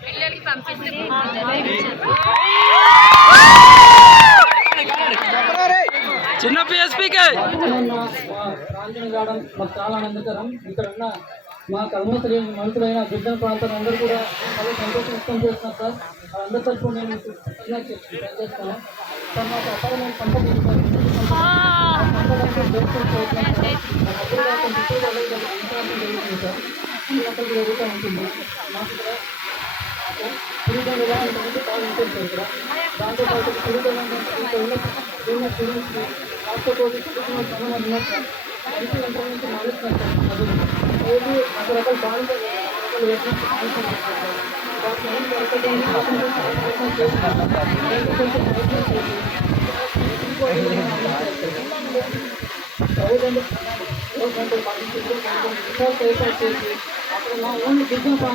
పిల్లలకి పంపిస్తే చిన్న పిఎస్పీకే రాంజన గార్డెన్ మాకు చాలా ఆనందకరం ఇక్కడ ఉన్న మా కర్మశ్రీ మంత్రులైన గిరిజన ప్రాంతం అందరూ కూడా చాలా సంతోషం వ్యక్తం చేస్తున్నారు సార్ వాళ్ళందరి తరఫు నేను చేస్తాను సార్ మాకు అపారమైన సంపద ఉంది జరుగుతుంది సార్ ఈ అక్కడికి జరుగుతూ ఉంటుంది. మాకు ఇక్కడ ఎలా ఉంటుంది బాగా ఉంటుంది సార్ ఇక్కడ. దాంతో పాటు పురుగం ఇక్కడ ఉన్న ఉన్న స్టూడెంట్స్కి మంచి అది. రకరకాల బాగా ప్రయత్నం చేసి ప్రభుత్వం గవర్నమెంట్ పాటించి కొంచెం విషయాలు ఏర్పాటు చేసి అక్కడ మా ఓన్లీ గిరిజన